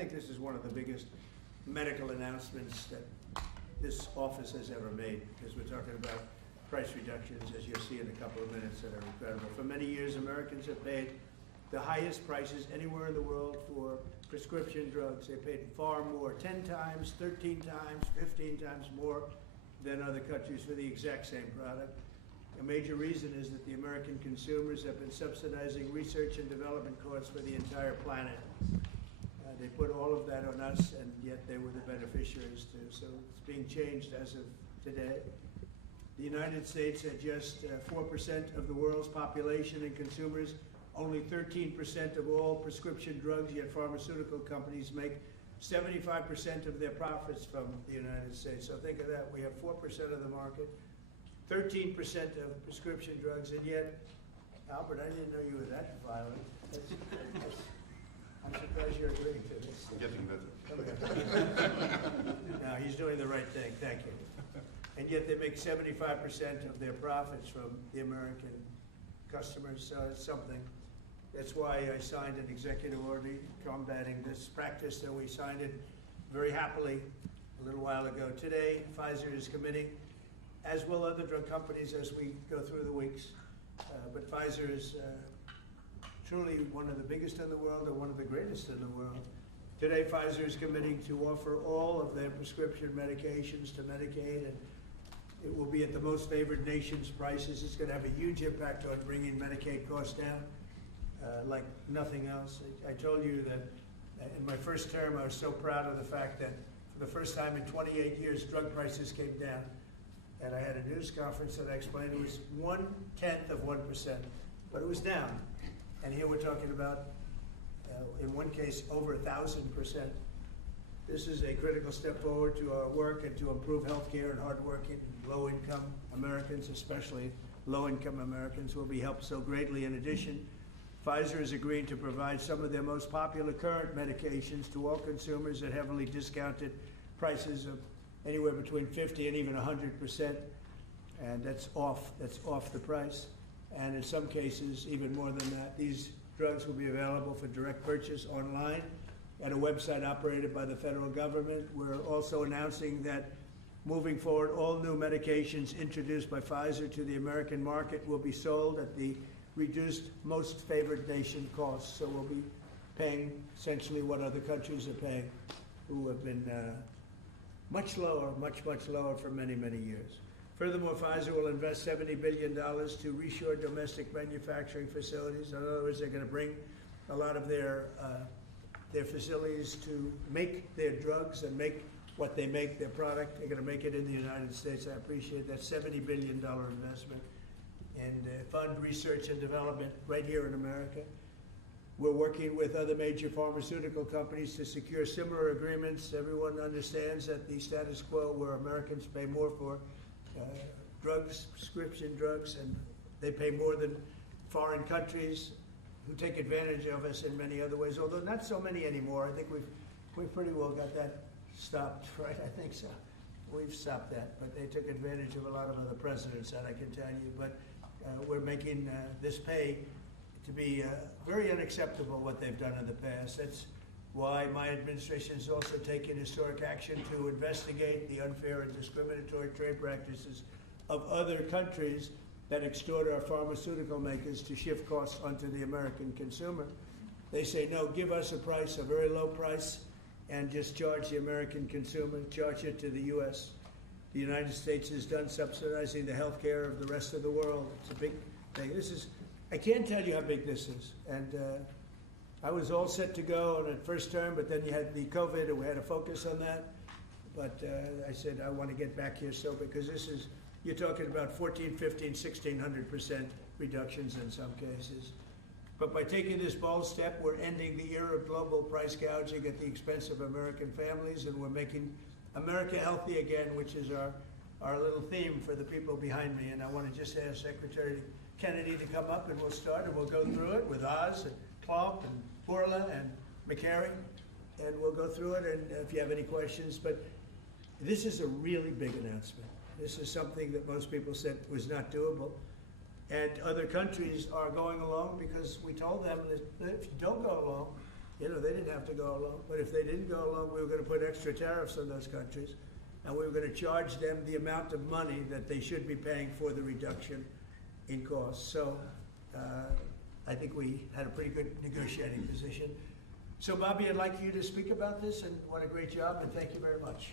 think this is one of the biggest medical announcements that this office has ever made, because we're talking about price reductions, as you'll see in a couple of minutes, that are incredible. For many years, Americans have paid the highest prices anywhere in the world for prescription drugs. They paid far more, 10 times, 13 times, 15 times more than other countries for the exact same product. A major reason is that the American consumers have been subsidizing research and development costs for the entire planet. They put all of that on us, and yet they were the beneficiaries too. So it's being changed as of today. The United States at just 4% of the world's population and consumers, only 13% of all prescription drugs, yet pharmaceutical companies make 75% of their profits from the United States. So think of that. We have 4% of the market, 13% of prescription drugs, and yet, Albert, I didn't know you were that violent. I'm surprised you're agreeing to this. I'm getting better. No, he's doing the right thing. Thank you. And yet they make 75% of their profits from the American customers. So it's something. That's why I signed an executive order combating this practice, and we signed it very happily a little while ago. Today, Pfizer is committing, as will other drug companies as we go through the weeks. But Pfizer is truly one of the biggest in the world and one of the greatest in the world. Today, Pfizer is committing to offer all of their prescription medications to Medicaid, and it will be at the most favored nation's prices. It's going to have a huge impact on bringing Medicaid costs down like nothing else. I told you that in my first term, I was so proud of the fact that for the first time in 28 years, drug prices came down. And I had a news conference that I explained it was 1/10 of 1%, but it was down. And here we're talking about, in one case, over 1,000%. This is a critical step forward to our work and to improve health care, and hardworking, low-income Americans, especially low-income Americans, will be helped so greatly. In addition, Pfizer is agreeing to provide some of their most popular current medications to all consumers at heavily discounted prices of anywhere between 50 and even 100%, and that's off the price. And in some cases, even more than that. These drugs will be available for direct purchase online at a website operated by the federal government. We're also announcing that moving forward, all new medications introduced by Pfizer to the American market will be sold at the reduced most favored nation costs. So we'll be paying essentially what other countries are paying, who have been much lower for many, many years. Furthermore, Pfizer will invest $70 billion to reshore domestic manufacturing facilities. In other words, they're going to bring a lot of their facilities to make their drugs and make what they make, their product. They're going to make it in the United States. I appreciate that $70 billion investment, and fund research and development right here in America. We're working with other major pharmaceutical companies to secure similar agreements. Everyone understands that the status quo where Americans pay more for drugs, prescription drugs, and they pay more than foreign countries who take advantage of us in many other ways, although not so many anymore. I think we've pretty well got that stopped, right? I think so. We've stopped that, but they took advantage of a lot of other precedents, that I can tell you. But we're making this pay to be very unacceptable, what they've done in the past. That's why my administration has also taken historic action to investigate the unfair and discriminatory trade practices of other countries that extort our pharmaceutical makers to shift costs onto the American consumer. They say, no, give us a price, a very low price, and just charge the American consumer, charge it to the U.S. The United States is done subsidizing the health care of the rest of the world. It's a big thing. I can't tell you how big this is. And I was all set to go on the first term, but then you had the COVID, and we had to focus on that. But I said, I want to get back here, because you're talking about 14, 15, 1,600% reductions in some cases. But by taking this bold step, we're ending the era of global price gouging at the expense of American families, and we're making America healthy again, which is our little theme for the people behind me. And I want to just ask Secretary Kennedy to come up, and we'll start, and we'll go through it with Oz and Klump and Bourla and McCary, and we'll go through it, and if you have any questions. But this is a really big announcement. This is something that most people said was not doable. And other countries are going along because we told them that if you don't go along, You know, they didn't have to go along, but if they didn't go along, we were gonna put extra tariffs on those countries, and we were gonna charge them the amount of money that they should be paying for the reduction in costs. So, I think we had a pretty good negotiating position. So Bobby, I'd like you to speak about this, and what a great job, and thank you very much.